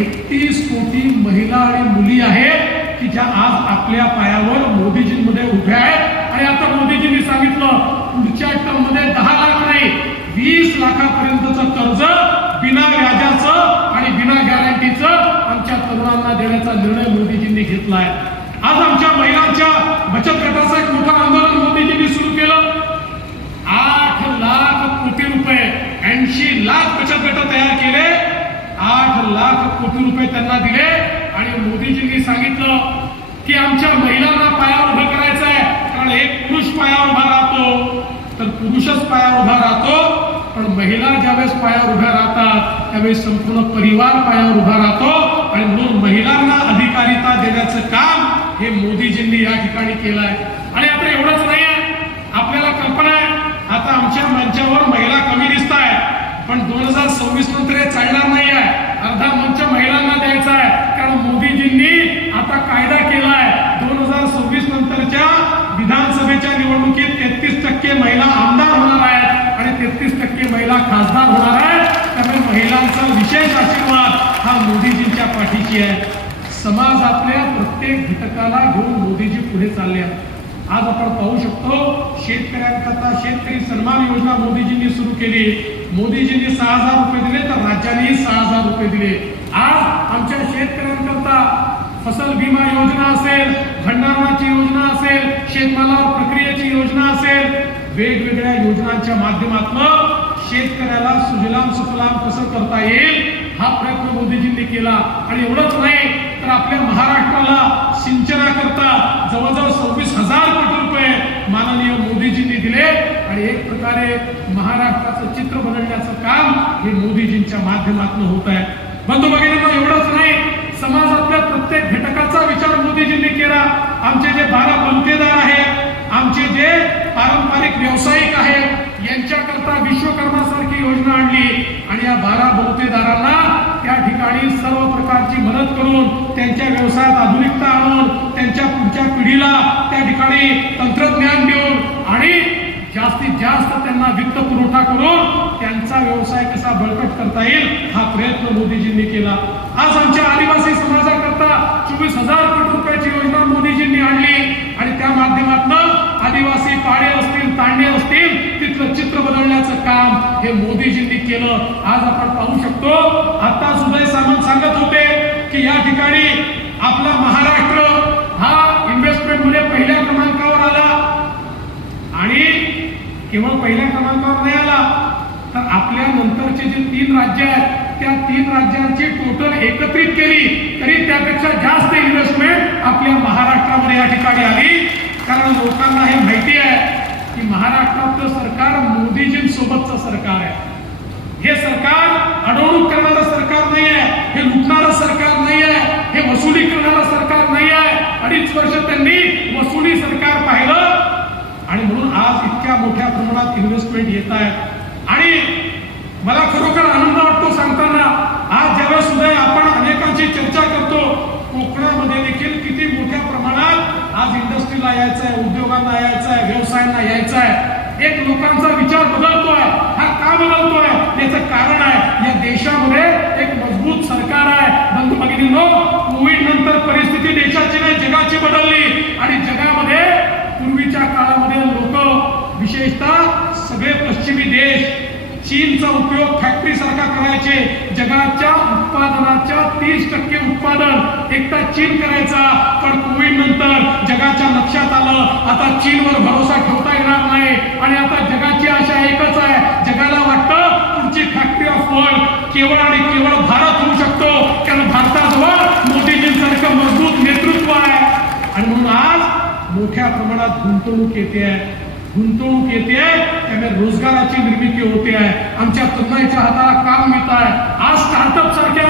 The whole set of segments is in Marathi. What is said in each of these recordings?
एकतीस कोटी महिला आणि मुली आहेत की ज्या आज आपल्या पायावर मोदीजींमध्ये उभ्या आहेत. आणि आता मोदीजींनी सांगितलं पुढच्या टर्ममध्ये दहा लाख नाही वीस लाखापर्यंतचं कर्ज बिना व्याजाचं आणि बिना गॅरंटीचं आमच्या तरुणांना देण्याचा निर्णय मोदीजींनी घेतलाय. आज आमच्या महिलांच्या बचत गटाचं एक मोठं आंदोलन मोदीजींनी सुरू केलं आठ लाख कोटी रुपये ऐंशी लाख बचत गट तयार केले आठ लाख कोटी रुपये त्यांना दिले. आणि मोदीजींनी सांगितलं की आमच्या महिलांना पायावर उभं करायचं आहे कारण एक पुरुष पायावर उभा राहतो तर पुरुषच पायावर उभा राहतो. पण महिला ज्यावेळेस पायावर उभ्या राहतात त्यावेळेस संपूर्ण परिवार पायावर उभा राहतो. आणि म्हणून महिलांना अधिकारिता देण्याचं काम हे मोदीजींनी या ठिकाणी केलं आहे आणि आता एवढं नाही आहे आपल्याला कल्पना आहे आता आमच्या मंचावर महिला कमी दिसत आहे पण दोन हजार सव्वीस नंतर हे चालणार नाही आहे अर्धा मंच महिलांना द्यायचा आहे कारण मोदीजींनी आता कायदा केला आहे दोन हजार सव्वीस नंतरच्या विधानसभेच्या निवडणुकीत तेहतीस टक्के महिला आमदार होणार आहेत आणि तेहतीस टक्के महिला खासदार होणार आहेत त्यामुळे महिलांचा विशेष आशीर्वाद हा मोदीजींच्या पाठीशी आहे. समाज आपल्या प्रत्येक घटकाला घेऊन मोदीजी पुढे चालले आहेत. आज आपण पाहू शकतो शेतकऱ्यांकरता शेतकरी सन्मान योजना मोदीजींनी सुरू केली. मोदीजींनी सहा हजार रुपये दिले तर राज्यानेही सहा हजार रुपये दिले. आज आमच्या शेतकऱ्यांकरता फसल विमा योजना असेल भंडारणाची योजना असेल शेतमालावर प्रक्रियेची योजना असेल वेगवेगळ्या योजनांच्या माध्यमातून शेतकऱ्याला सुजलाम सुफलाम कसं करता येईल हा प्रयत्न मोदीजींनी केला. आणि एवढंच नाही तर आपल्या महाराष्ट्राला सिंचनाकरता जवळजवळ सव्वीस हजार कोटी रुपये माननीय मोदीजींनी दिले. आणि एक प्रकारे महाराष्ट्राचं चित्र बदलण्याचं काम हे मोदीजींच्या माध्यमातून होत आहे. बंधू भगिनींनो एवढंच नाही समाजातल्या प्रत्येक घटकाचा विचार मोदीजींनी केला. आमचे जे बारा बलुतेदार आहेत आमचे जे पारंपरिक व्यावसायिक आहेत यांच्याकरता विश्वकर्मासारखी योजना आणली. आणि या बारा बहुतेदारांना त्या ठिकाणी सर्व प्रकारची मदत करून त्यांच्या व्यवसायात आधुनिकता आणून त्यांच्या पुढच्या पिढीला त्या ठिकाणी तंत्रज्ञान देऊन आणि जास्तीत जास्त त्यांना वित्त पुरवठा करून त्यांचा व्यवसाय कसा बळकट करता येईल हा प्रयत्न मोदीजींनी केला. आज आमच्या आदिवासी समाजाकरता चोवीस हजार कोटी रुपयाची योजना मोदीजींनी आणली आणि त्या माध्यमातून आदिवासी पाडे असतील तांडे असतील तिथलं चित्र बदलण्याचं काम हे मोदीजींनी केलं. आज आपण पाहू शकतो ठिकाणी आपला महाराष्ट्र हा इन्व्हेस्टमेंटमध्ये म्हणजे पहिल्या क्रमांकावर आला. आणि केवळ पहिल्या क्रमांकावर नाही आला तर आपल्या नंतरचे जे तीन राज्य आहेत त्या तीन राज्यांची टोटल एकत्रित केली तरी त्यापेक्षा जास्त इन्व्हेस्टमेंट आपल्या महाराष्ट्रामध्ये या ठिकाणी आली. कारण लोकांना हे माहिती आहे की महाराष्ट्रातलं सरकार मोदीजींसोबतचं सरकार आहे. हे सरकार अडवणूक करणारं सरकार नाही आहे हे लुटणारं सरकार नाही आहे हे वसुली करणारं सरकार नाही आहे अडीच वर्ष त्यांनी वसुली सरकार पाहिलं. आणि म्हणून आज इतक्या मोठ्या प्रमाणात इन्व्हेस्टमेंट येत आहे आणि मला खरोखर आनंद वाटतो सांगताना आज ज्यावेळेस सुद्धा आपण अनेकांची चर्चा करतो कोकणामध्ये देखील किती मोठ्या प्रमाणात आज इंडस्ट्रीला यायचं आहे उद्योगांना यायचं आहे व्यवसायांना यायचं आहे एक लोकांचा विचार बदलतोय हा का बदलतोय याचं कारण आहे या देशामध्ये एक मजबूत सरकार आहे बंधू भगिनींनो कोविड नंतर परिस्थिती देशाची नाही जगाची बदलली आणि जगामध्ये पूर्वीच्या काळामध्ये लोक विशेषतः सगळे पश्चिमी देश चीनचा उपयोग फॅक्टरी सारखा करायचे. जगाच्या उत्पादनाच्या तीस टक्के उत्पादन एकटा चीन करायचा. पण कोविड नंतर जगाच्या लक्षात आलं आता चीनवर भरोसा ठेवता येणार नाही. आणि आता जगाची आशा एकच आहे. जगाला वाटतं पुढची फॅक्टरी ऑफ वर्ल्ड केवळ आणि केवळ भारत होऊ शकतो. कारण भारताजवळ मोदीजींसारखं मजबूत नेतृत्व आहे. आणि म्हणून आज मोठ्या प्रमाणात गुंतवणूक येते आहे. गुंतवणूक येते त्यामुळे रोजगाराची निर्मिती होते आहे. आमच्या तरुणाईच्या हाताला काम मिळत आहे. आज स्टार्टअप सारख्या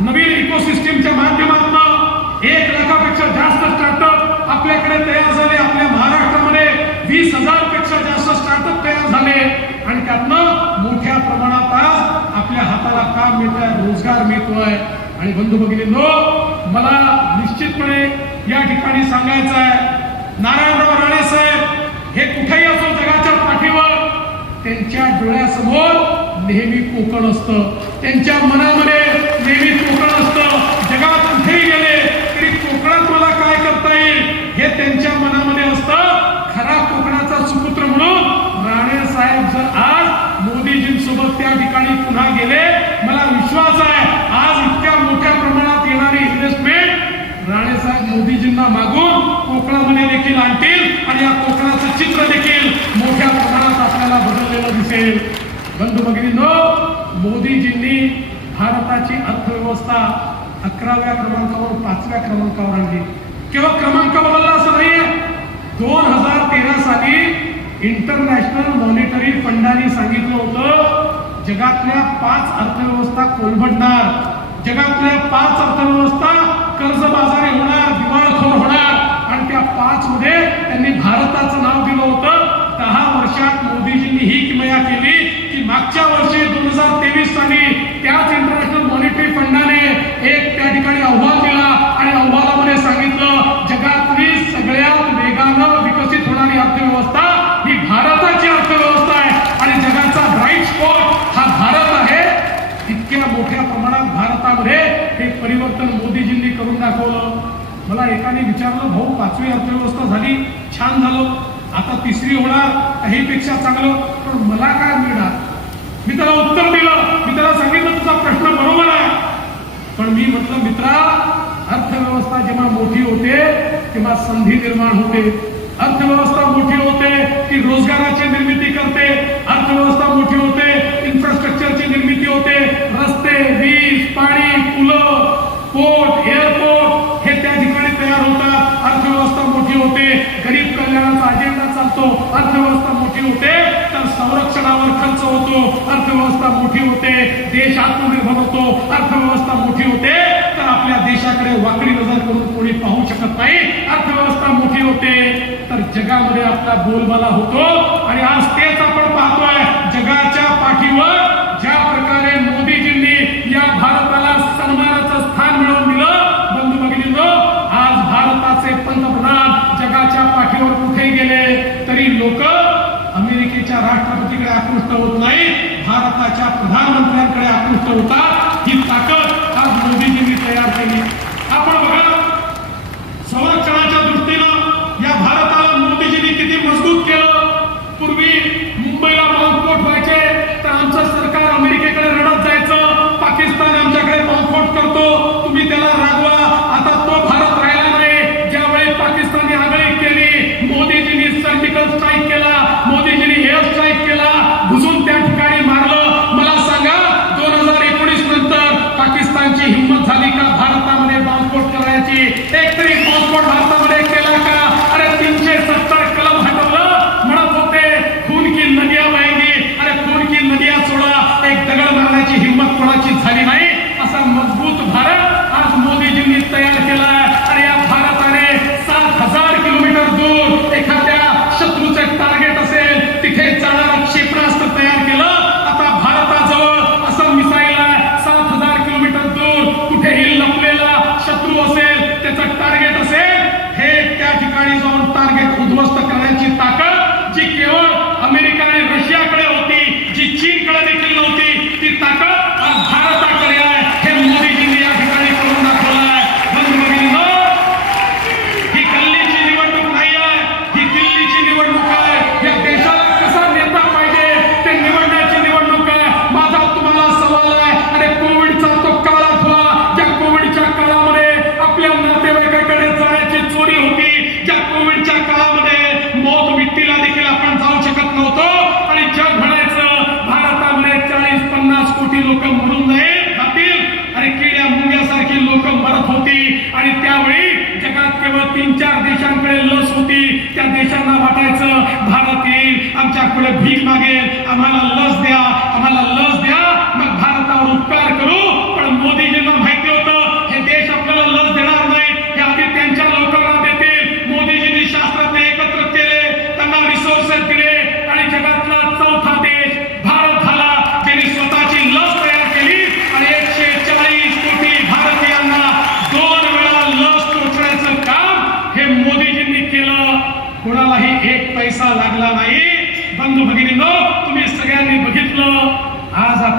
नवीन इकोसिस्टीमच्या माध्यमातून एक लाखापेक्षा जास्त स्टार्टअप आपल्याकडे तयार झाले. आपल्या महाराष्ट्रामध्ये वीस हजारपेक्षा जास्त स्टार्टअप तयार झाले. आणि त्यातनं मोठ्या प्रमाणात आज आपल्या हाताला काम मिळत आहे. रोजगार मिळतोय. आणि बंधू भगिनींनो मला निश्चितपणे या ठिकाणी सांगायचं आहे. नारायणराव राणे साहेब हे कुठेही असो जगात त्यांच्या डोळ्यासमोर नेहमी कोकण असतं. त्यांच्या मनामध्ये नेहमी कोकण असतं. जगात कुठेही गेले तरी कोकणात मला काय करता येईल? हे त्यांच्या मनामध्ये असतं. खरा कोकणाचा सुपुत्र म्हणून राणे साहेब जर आज मोदीजींसोबत त्या ठिकाणी पुन्हा गेले मला विश्वास आहे आज इतक्या मोठ्या प्रमाणात येणारी इन्व्हेस्टमेंट राणे साहेब मोदीजींना मागून कोकणामध्ये देखील आणतील आणि या कोकणाचं चित्र देखील मोठ्या प्रमाणात सरकारला बदललेलं दिसेल. बंधू भगिनी नो मोदीजींनी भारताची अर्थव्यवस्था अकराव्या क्रमांकावर पाचव्या क्रमांकावर आणली. केवळ क्रमांक बदलला असं नाही दोन हजार तेरा साली इंटरनॅशनल मॉनिटरी फंडाने सांगितलं होतं जगातल्या पाच अर्थव्यवस्था कोलबडणार जगातल्या पाच अर्थव्यवस्था कर्जबाजारी होणार दिवाळखोर होणार. त्यांनी ही किमया केली की मागच्या वर्षी दोन हजार तेवीस साली त्याच इंटरनॅशनल मॉनिटरी फंडाने एक त्या ठिकाणी अहवाल दिला आणि अहवालामध्ये सांगितलं जगातली सगळ्यात वेगानं विकसित होणारी अर्थव्यवस्था ही भारताची अर्थव्यवस्था आहे आणि जगाचा ब्राईट स्पॉट हा भारत आहे. इतक्या मोठ्या प्रमाणात भारतामध्ये हे परिवर्तन मोदीजींनी करून दाखवलं. मला एकाने विचारलं भाऊ पाचवी अर्थव्यवस्था झाली छान झालं. आता तिसरी होणार हे पेक्षा चांगलं. पण मला काय मिळणार? मी त्याला उत्तर दिलं. मी त्याला सांगितलं तुझा प्रश्न बरोबर आहे. पण मी म्हटलं मित्रा अर्थव्यवस्था जेव्हा मोठी होते तेव्हा संधी निर्माण होते. अर्थव्यवस्था मोठी होते ती रोजगाराची निर्मिती करते. अर्थव्यवस्था मोठी होते इन्फ्रास्ट्रक्चरची निर्मिती होते. रस्ते वीज पाणी पुलं पोर्ट एअर गरीब कल्याणाचा अजेंडा चालतो अर्थव्यवस्था मोठी होते तर संरक्षणावर खर्च होतो अर्थव्यवस्था मोठी होते देश आत्मनिर्भर होतो अर्थव्यवस्था मोठी होते तर आपल्या देशाकडे वाकडी नजर करून कोणी पाहू शकत नाही. अर्थव्यवस्था मोठी होते तर जगामध्ये आपला बोलबाला होतो. आणि आज तेच आपण पाहतोय जगाच्या पाठीवर आमच्याकडे भीक मागेल. आम्हाला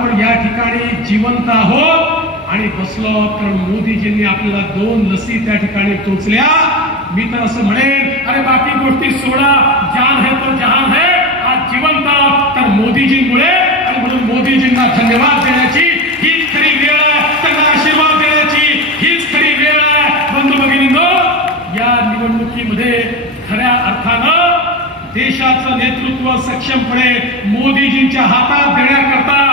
आपण या ठिकाणी जिवंत आहोत. आणि बसलो तर मोदीजींनी आपल्याला दोन लसी त्या ठिकाणी टोचल्या. मी तर असं म्हणेन अरे बाकी गोष्टी सोडा. जान है तो जहान है. आज जिवंत तर मोदीजींमुळे आणि म्हणून मोदीजींना धन्यवाद देण्याची हीच तरी वेळ आहे. त्यांना आशीर्वाद देण्याची हीच तरी वेळ आहे. बंधू भगिनी या निवडणुकीमध्ये खऱ्या अर्थानं देशाचं नेतृत्व सक्षमपणे मोदीजींच्या हातात देण्याकरता